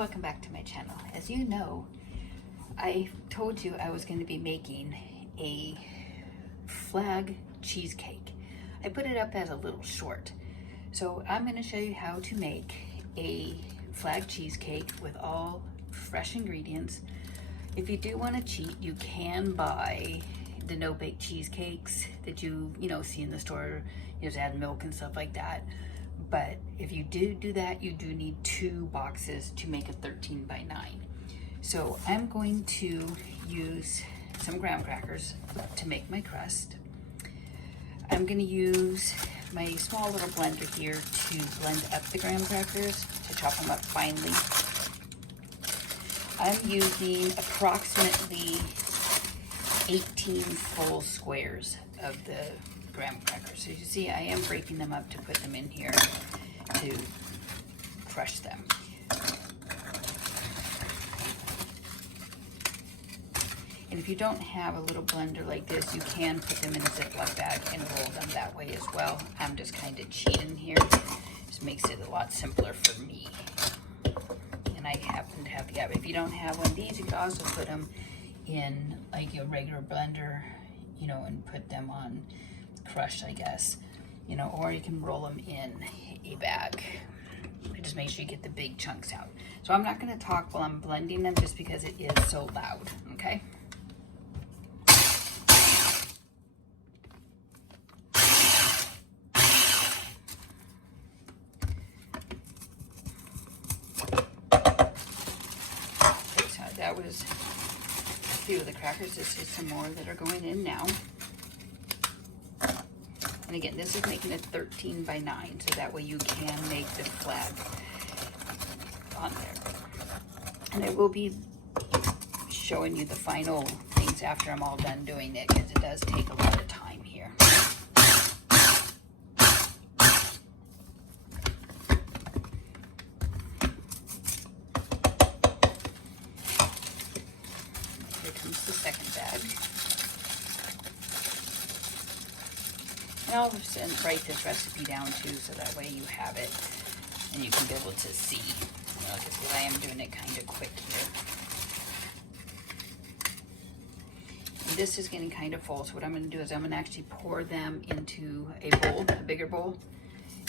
welcome back to my channel. As you know, I told you I was going to be making a flag cheesecake. I put it up as a little short. So I'm going to show you how to make a flag cheesecake with all fresh ingredients. If you do want to cheat, you can buy the no-bake cheesecakes that you see in the store. You just add milk and stuff like that. But if you do that, you do need 2 boxes to make a 13 by 9. So I'm going to use some graham crackers to make my crust. I'm going to use my small little blender here to blend up the graham crackers, to chop them up finely. I'm using approximately 18 full squares of the graham crackers. So you see, I am breaking them up to put them in here to crush them. And if you don't have a little blender like this, you can put them in a Ziploc bag and roll them that way as well. I'm just kind of cheating here. Just makes it a lot simpler for me. And I happen to have the habit. If you don't have one of these, you could also put them in like a regular blender, and put them on crush, I guess, or you can roll them in a bag. Just make sure you get the big chunks out. So I'm not going to talk while I'm blending them just because it is so loud, okay? So that was a few of the crackers. This is some more that are going in now. And again, this is making it 13 by 9, so that way you can make the flag on there. And I will be showing you the final things after I'm all done doing it, because it does take a lot of time here. Here comes the second bag. And I'll write this recipe down too, so that way you have it and you can be able to see. Like I said, I am doing it kind of quick here. And this is getting kind of full, so what I'm going to do is I'm going to actually pour them into a bowl, a bigger bowl,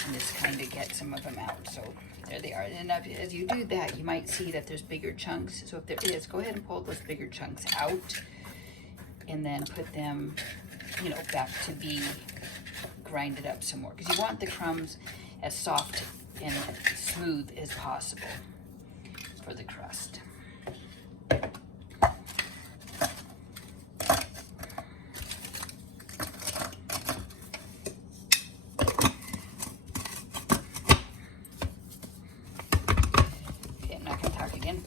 and just kind of get some of them out. So there they are. And as you do that, you might see that there's bigger chunks. So if there is, go ahead and pull those bigger chunks out and then put them, back to be grinded up some more, because you want the crumbs as soft and smooth as possible for the crust. Okay, I'm not going to talk again.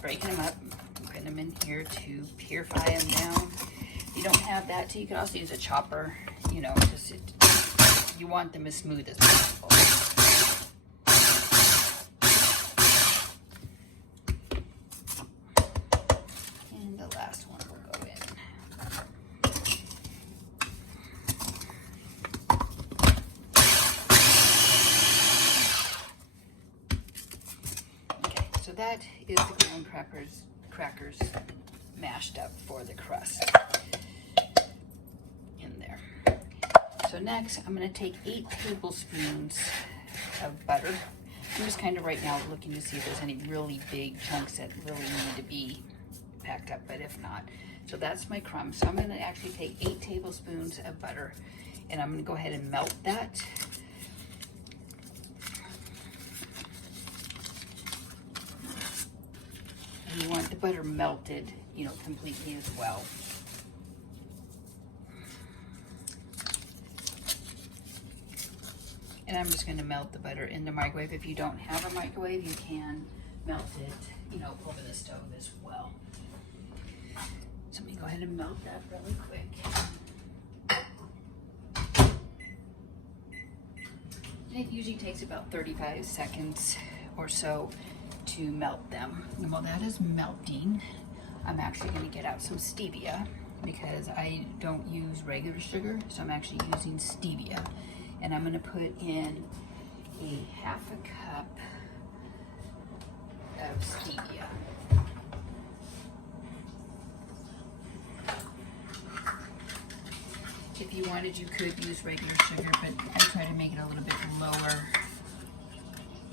Breaking them up, putting them in here to purify them down. If you don't have that, so you can also use a chopper, you want them as smooth as possible. And the last one will go in. So that is the graham crackers mashed up for the crust in there. So next, I'm going to take 8 tablespoons of butter. I'm just kind of right now looking to see if there's any really big chunks that really need to be packed up, but if not. So that's my crumbs. So I'm going to actually take 8 tablespoons of butter, and I'm going to go ahead and melt that. You want the butter melted, completely as well. And I'm just going to melt the butter in the microwave. If you don't have a microwave, you can melt it, over the stove as well. So let me go ahead and melt that really quick. It usually takes about 35 seconds or so to melt them. And while that is melting, I'm actually going to get out some stevia because I don't use regular sugar, so I'm actually using stevia. And I'm going to put in a half a cup of stevia. If you wanted, you could use regular sugar, but I try to make it a little bit lower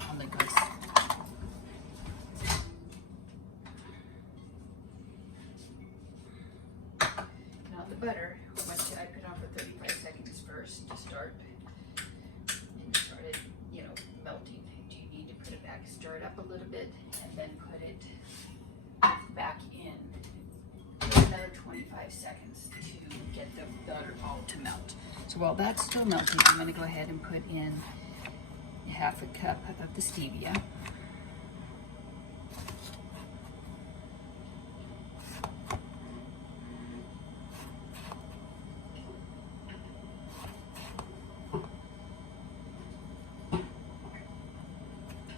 on the goods. Now the butter, I put on for 35 seconds first to start, and it started, melting. You need to put it back, stir it up a little bit, and then put it back in another 25 seconds to get the butter all to melt. So while that's still melting, I'm going to go ahead and put in half a cup of the stevia.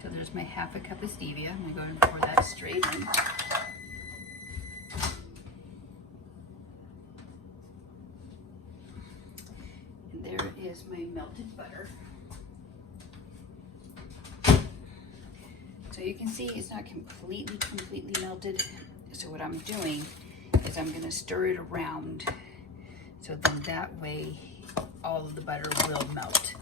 So there's my half a cup of stevia. I'm going to go ahead and pour that straight in. And there is my melted butter. So you can see it's not completely melted. So what I'm doing is I'm going to stir it around so then that way all of the butter will melt.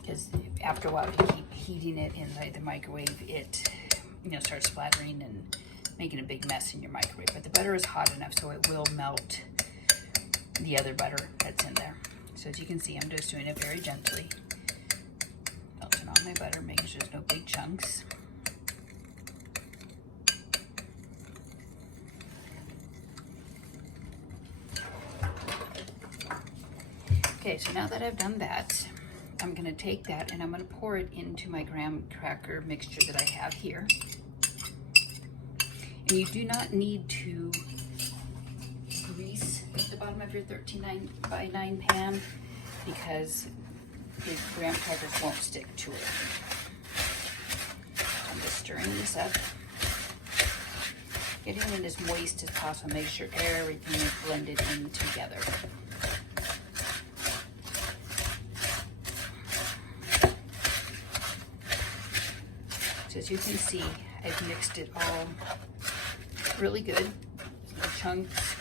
Because after a while, if you keep heating it in the microwave, it starts splattering and making a big mess in your microwave. But the butter is hot enough so it will melt the other butter that's in there. So as you can see, I'm just doing it very gently. Melting on my butter, making sure there's no big chunks. Okay, so now that I've done that, I'm going to take that and I'm going to pour it into my graham cracker mixture that I have here. And you do not need to grease the bottom of your 13 by 9 pan because the graham crackers won't stick to it. I'm just stirring this up, getting it as moist as possible. Make sure everything is blended in together. So as you can see, I've mixed it all really good. The chunks.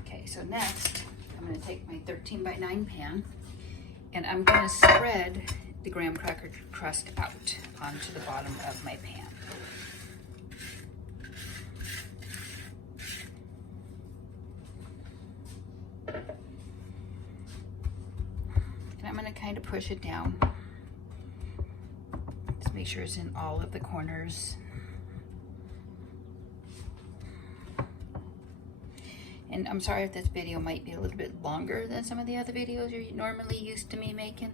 Okay, so next, I'm going to take my 13 by 9 pan. And I'm going to spread the graham cracker crust out onto the bottom of my pan. And I'm going to kind of push it down. Just make sure it's in all of the corners. And I'm sorry if this video might be a little bit longer than some of the other videos you're normally used to me making,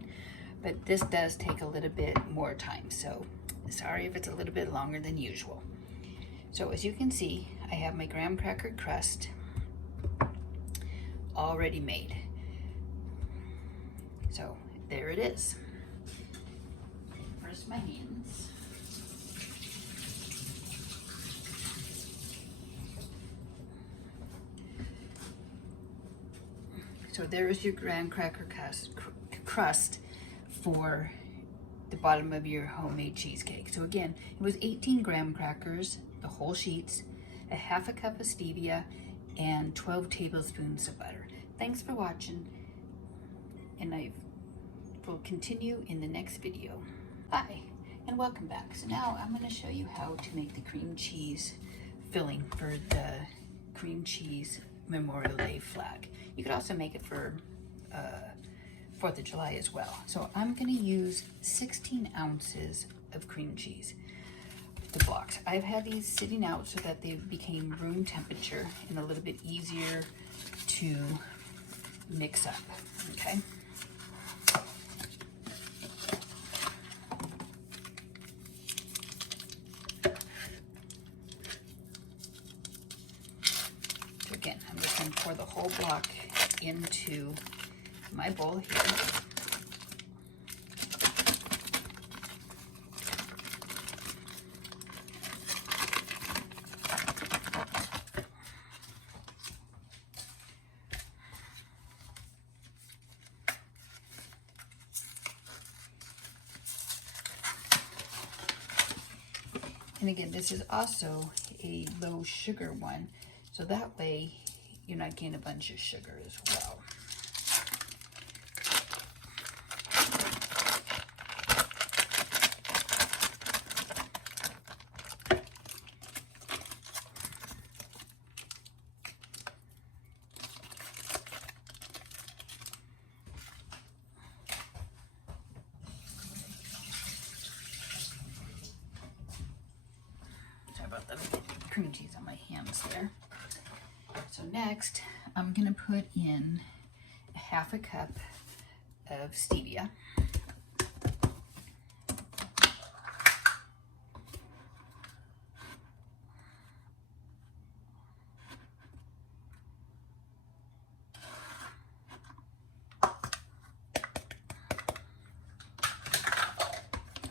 but this does take a little bit more time, so sorry if it's a little bit longer than usual. So as you can see, I have my graham cracker crust already made. So there it is. First my hands. So there is your graham cracker crust for the bottom of your homemade cheesecake. So again, it was 18 graham crackers, the whole sheets, a half a cup of stevia, and 12 tablespoons of butter. Thanks for watching, and I will continue in the next video. Hi, and welcome back. So now I'm going to show you how to make the cream cheese filling for the cream cheese Memorial Day flag. You could also make it for 4th of July as well. So I'm going to use 16 ounces of cream cheese. The blocks. I've had these sitting out so that they became room temperature and a little bit easier to mix up, okay? So again, I'm just going to pour the whole block into my bowl here. And again, this is also a low sugar one, so that way you're not getting a bunch of sugar as well. About the cream cheese on my hands there. So next, I'm gonna put in a half a cup of stevia.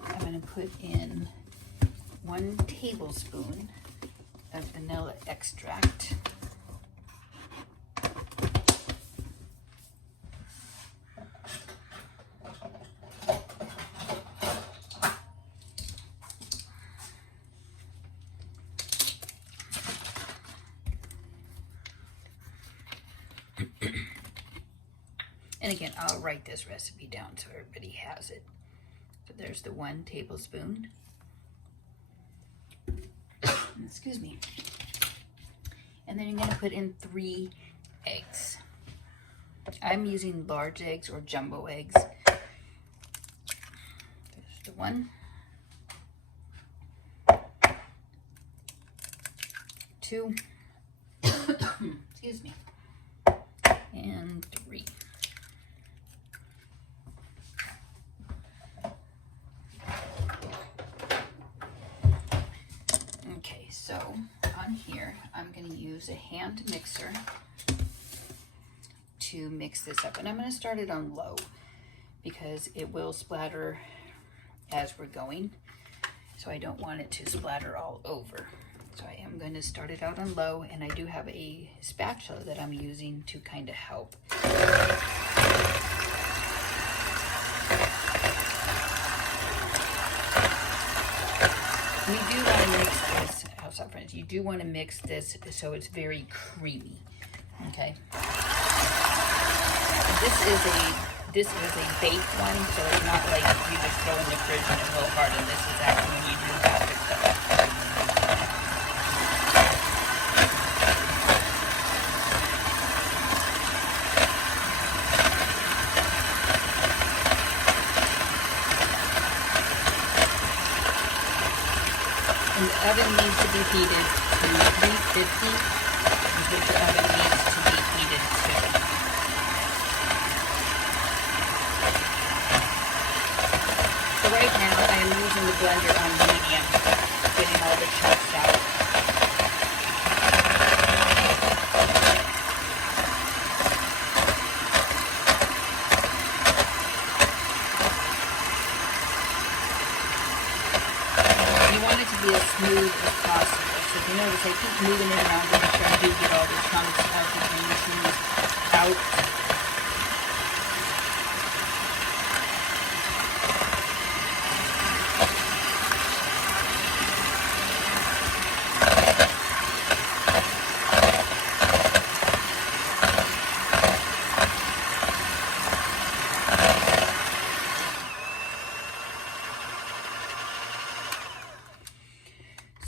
I'm gonna put in 1 tablespoon of vanilla extract. And again, I'll write this recipe down so everybody has it. So there's the 1 tablespoon. Excuse me. And then you're going to put in 3 eggs. I'm using large eggs or jumbo eggs. There's the 1, 2, excuse me, and 3. Okay, so on here, I'm going to use a hand mixer to mix this up. And I'm going to start it on low because it will splatter as we're going. So I don't want it to splatter all over. So I am going to start it out on low, and I do have a spatula that I'm using to kind of help. We do want to mix this, outside friends, you do want to mix this so it's very creamy, okay? This is a baked one, so it's not like you just throw in the fridge and it will harden. This is actually when you do have it done. And the oven needs to be heated to 350, because the oven needs to be heated too. So right now I am using the blender on medium, getting all the chunks out. You want it to be as smooth as possible. So if you notice, I keep moving it around to make sure I do get all the chunks of the cream cheese out.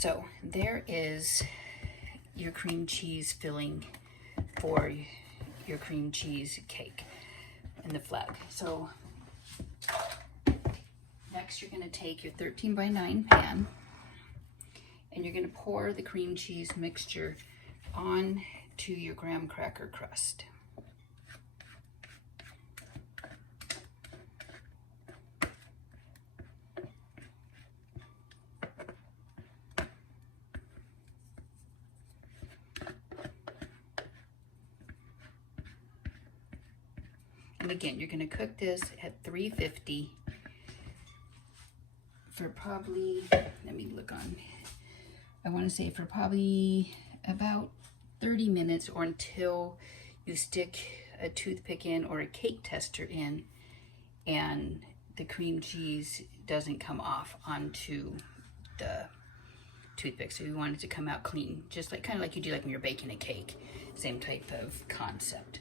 So there is your cream cheese filling for your cream cheese cake and the flag. So next you're going to take your 13 by 9 pan and you're going to pour the cream cheese mixture on to your graham cracker crust. And again, you're gonna cook this at 350 for probably, let me look on, I wanna say for probably about 30 minutes, or until you stick a toothpick in or a cake tester in and the cream cheese doesn't come off onto the toothpick. So you want it to come out clean, just like kind of like you do like when you're baking a cake. Same type of concept.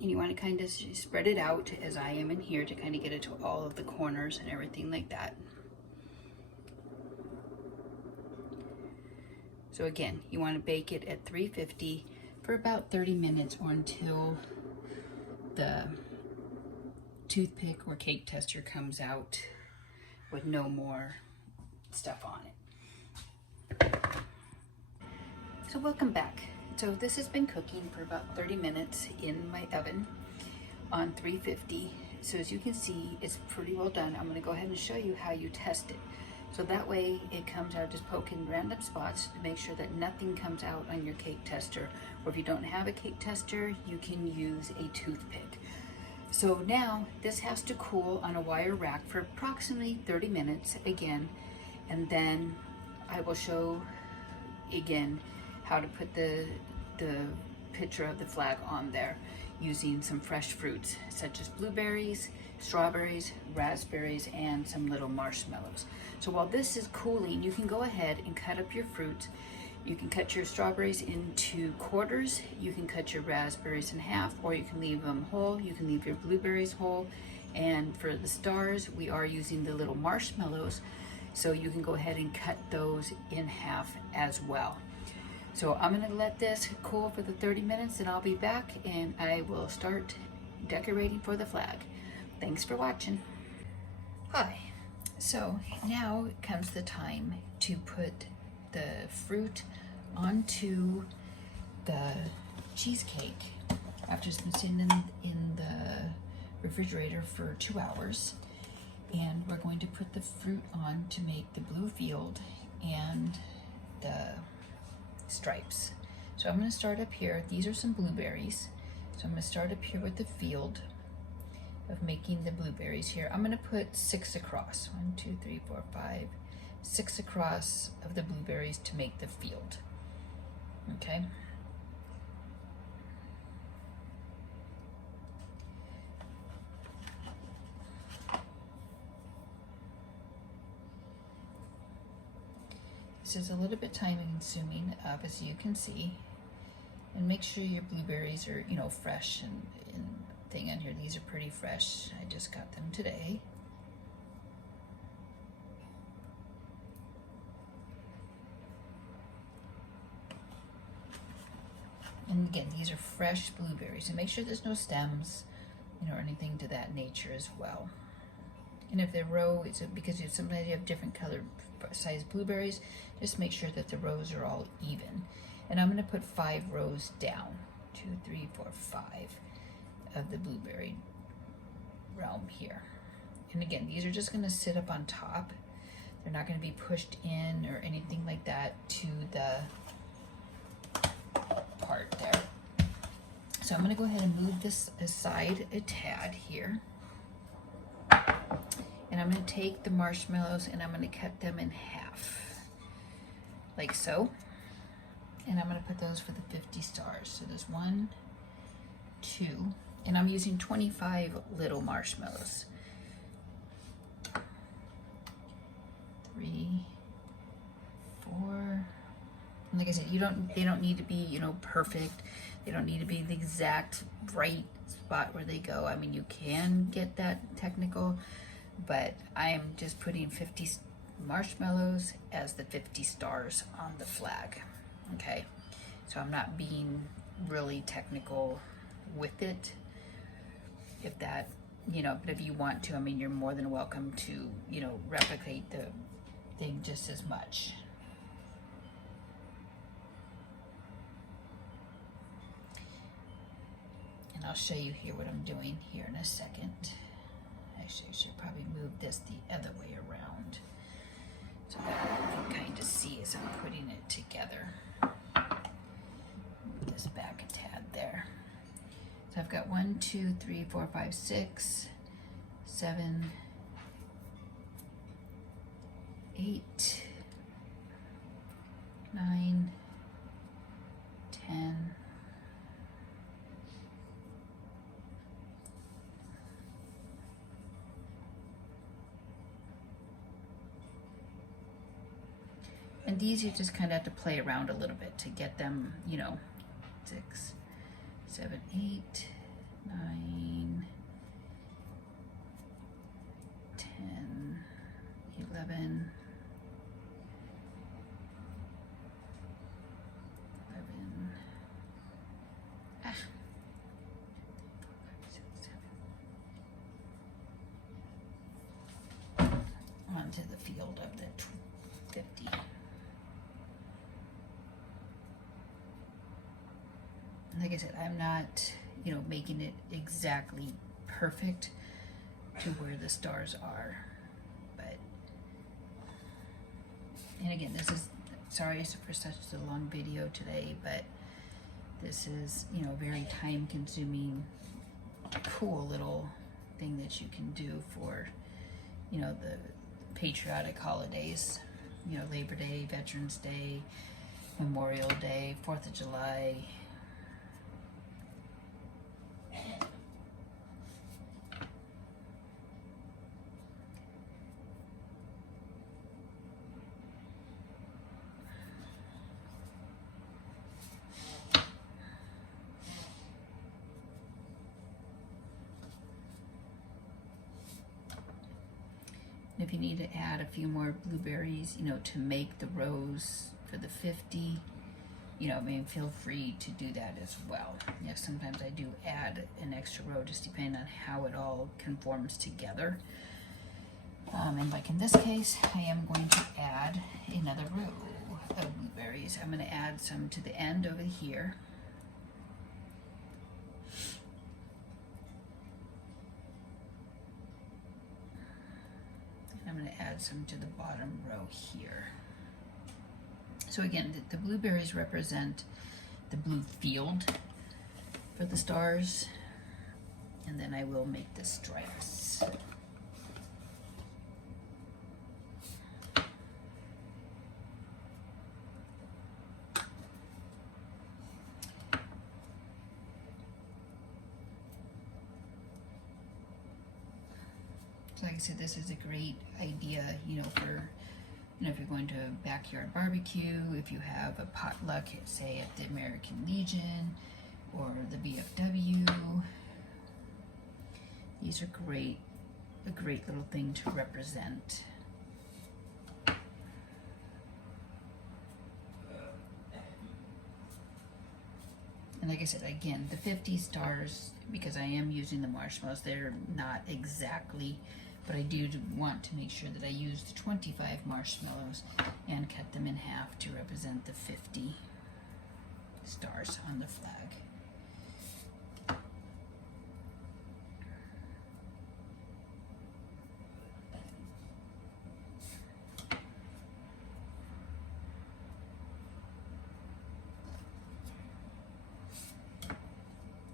And you want to kind of spread it out, as I am in here, to kind of get it to all of the corners and everything like that. So again, you want to bake it at 350 for about 30 minutes, or until the toothpick or cake tester comes out with no more stuff on it. So welcome back. So this has been cooking for about 30 minutes in my oven on 350. So as you can see, it's pretty well done. I'm gonna go ahead and show you how you test it. So that way it comes out, just poke in random spots to make sure that nothing comes out on your cake tester. Or if you don't have a cake tester, you can use a toothpick. So now this has to cool on a wire rack for approximately 30 minutes again, and then I will show again how to put the picture of the flag on there using some fresh fruits such as blueberries, strawberries, raspberries, and some little marshmallows. So while this is cooling, you can go ahead and cut up your fruits. You can cut your strawberries into quarters, you can cut your raspberries in half, or you can leave them whole. You can leave your blueberries whole. And for the stars, we are using the little marshmallows, so you can go ahead and cut those in half as well. So I'm gonna let this cool for the 30 minutes, and I'll be back and I will start decorating for the flag. Thanks for watching. Hi. So now comes the time to put the fruit onto the cheesecake after it's been sitting in the refrigerator for 2 hours. And we're going to put the fruit on to make the blue field and the stripes. So I'm going to start up here. These are some blueberries. So I'm going to start up here with the field of making the blueberries here. I'm going to put 6 across. 1, 2, 3, 4, 5, 6 across of the blueberries to make the field. Okay. This is a little bit time consuming, as you can see, and make sure your blueberries are, fresh and thing on here. These are pretty fresh. I just got them today. And again, these are fresh blueberries, and make sure there's no stems, or anything to that nature as well. And if the row is, because sometimes you have different colored size blueberries, just make sure that the rows are all even. And I'm going to put 5 rows down, 2, 3, 4, 5 of the blueberry realm here. And again, these are just going to sit up on top. They're not going to be pushed in or anything like that to the part there. So I'm going to go ahead and move this aside a tad here. And I'm going to take the marshmallows and I'm going to cut them in half, like so. And I'm going to put those for the 50 stars. So there's 1, 2, and I'm using 25 little marshmallows. 3, 4. And like I said, they don't need to be, perfect. They don't need to be the exact right spot where they go. I mean, you can get that technical, but I am just putting 50 marshmallows as the 50 stars on the flag. Okay, so I'm not being really technical with it. If that, but if you want to, I mean, you're more than welcome to, replicate the thing just as much. And I'll show you here what I'm doing here in a second. Actually, I should probably move this the other way around so that you can kind of see as I'm putting it together. Move this back a tad there. So So I've got 1, 2, 3, 4, 5, 6, 7, 8, 9, 10, 11. And these you just kind of have to play around a little bit to get them, you know, 6, 7, 8, 9, 10, 11, 11. Ah. 6, 7. Onto the field of the 50. Like I said, I'm not, you know, making it exactly perfect to where the stars are, but, and again, this is, sorry for such a long video today, but this is, you know, very time consuming, cool little thing that you can do for, you know, the patriotic holidays, you know, Labor Day, Veterans Day, Memorial Day, 4th of July. If you need to add a few more blueberries, you know, to make the rows for the 50, you know, I mean, feel free to do that as well. Yes, sometimes I do add an extra row just depending on how it all conforms together. And like in this case, I am going to add another row of blueberries. I'm going to add some to the end over here. I'm going to add some to the bottom row here. So again, the blueberries represent the blue field for the stars, and then I will make the stripes. So like I said, this is a great idea, you know, for, you know, if you're going to a backyard barbecue, if you have a potluck, say at the American Legion or the VFW. These are great, a great little thing to represent. And like I said, again, the 50 stars, because I am using the marshmallows, they're not exactly, but I do want to make sure that I use the 25 marshmallows and cut them in half to represent the 50 stars on the flag.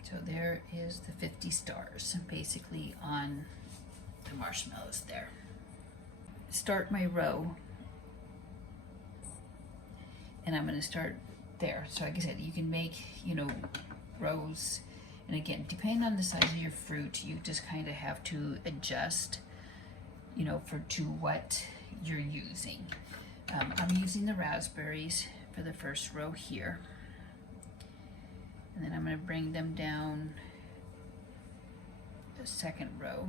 So there is the 50 stars, basically on the marshmallows there. Start my row, and I'm going to start there. So like I said, you can make, you know, rows, and again, depending on the size of your fruit, you just kind of have to adjust, you know, to what you're using. I'm using the raspberries for the first row here. And then I'm going to bring them down the second row.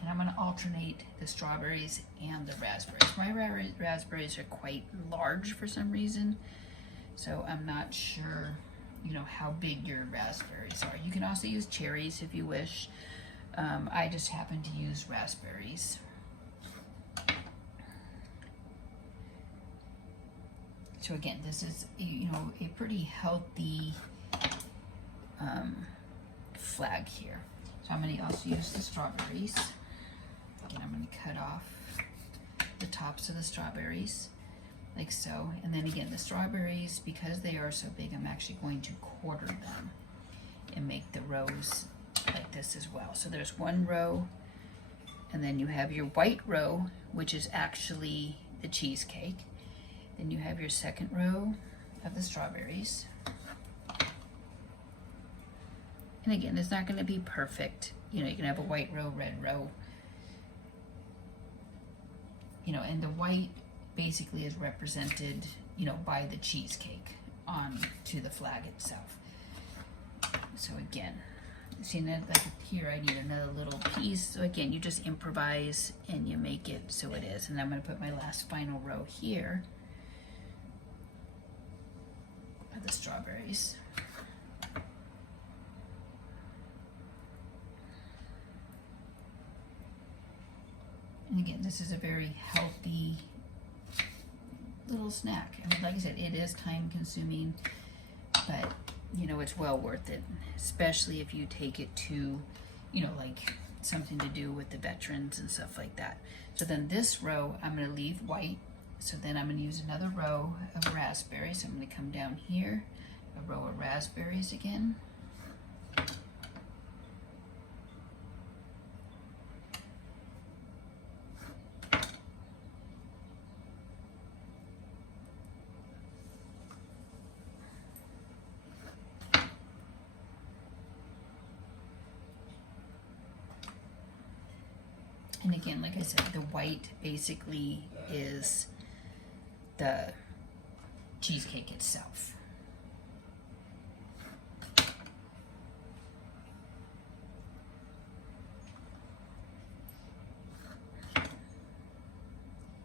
And I'm going to alternate the strawberries and the raspberries. My raspberries are quite large for some reason, so I'm not sure, you know, how big your raspberries are. You can also use cherries if you wish. I just happen to use raspberries. So again, this is, you know, a pretty healthy flag here. So I'm going to also use the strawberries. Again, I'm going to cut off the tops of the strawberries. like so. And then again, the strawberries, because they are so big, I'm actually going to quarter them and make the rows like this as well. So there's one row, and then you have your white row, which is actually the cheesecake. Then you have your second row of the strawberries. And again, it's not going to be perfect. You know, you can have a white row, red row. You know, and the white basically is represented, you know, by the cheesecake on to the flag itself. So again, see that like here I need another little piece. So again, you just improvise and you make it so it is. And I'm going to put my last final row here of the strawberries. And again, this is a very healthy little snack. I mean, like I said, it is time consuming, but you know, it's well worth it, especially if you take it to, you know, like something to do with the veterans and stuff like that. So then this row, I'm going to leave white. So then I'm going to use another row of raspberries. I'm going to come down here, a row of raspberries again. And again, like I said, the white basically is the cheesecake itself.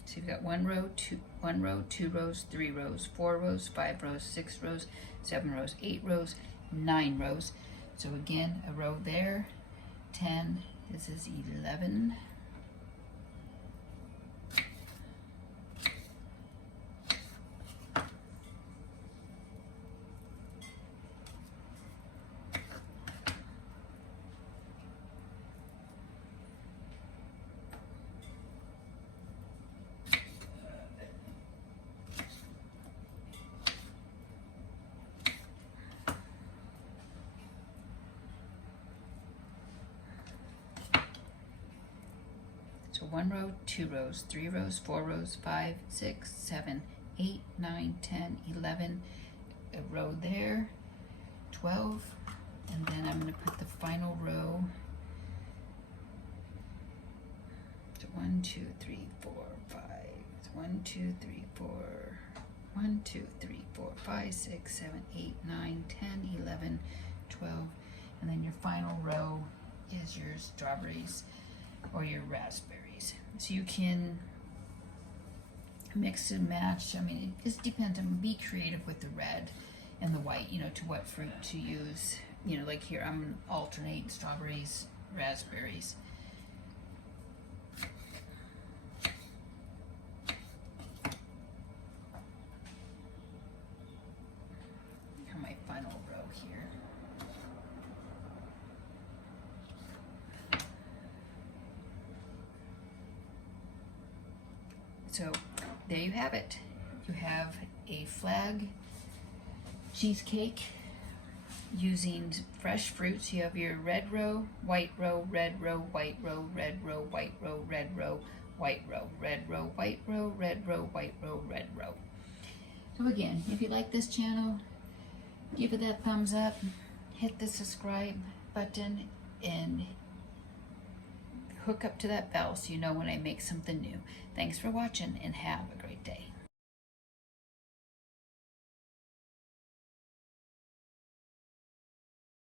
So you've got one row, two rows, 3 rows, 4 rows, 5 rows, 6 rows, 7 rows, 8 rows, 9 rows. So again, a row there, 10, this is 11. So 1 row, 2 rows, 3 rows, 4 rows, 5, 6, 7, 8, 9, 10, 11, a row there, 12, and then I'm going to put the final row. So 1, 2, 3, 4, 5, 1, 2, 3, 4, 1, 2, 3, 4, 5, 6, 7, 8, 9, 10, 11, 12, and then your final row is your strawberries or your raspberries. So you can mix and match. I mean, it just depends on, be creative with the red and the white, you know, to what fruit to use. You know, like here, I'm alternating strawberries, raspberries. My final row here. So there you have it. You have a flag cheesecake using fresh fruits. You have your red row, white row, red row, white row, red row, white row, red row, white row, red row, white row, red row, white row, red row. So again, if you like this channel, give it that thumbs up, hit the subscribe button, and hook up to that bell so you know when I make something new. Thanks for watching and have a great day.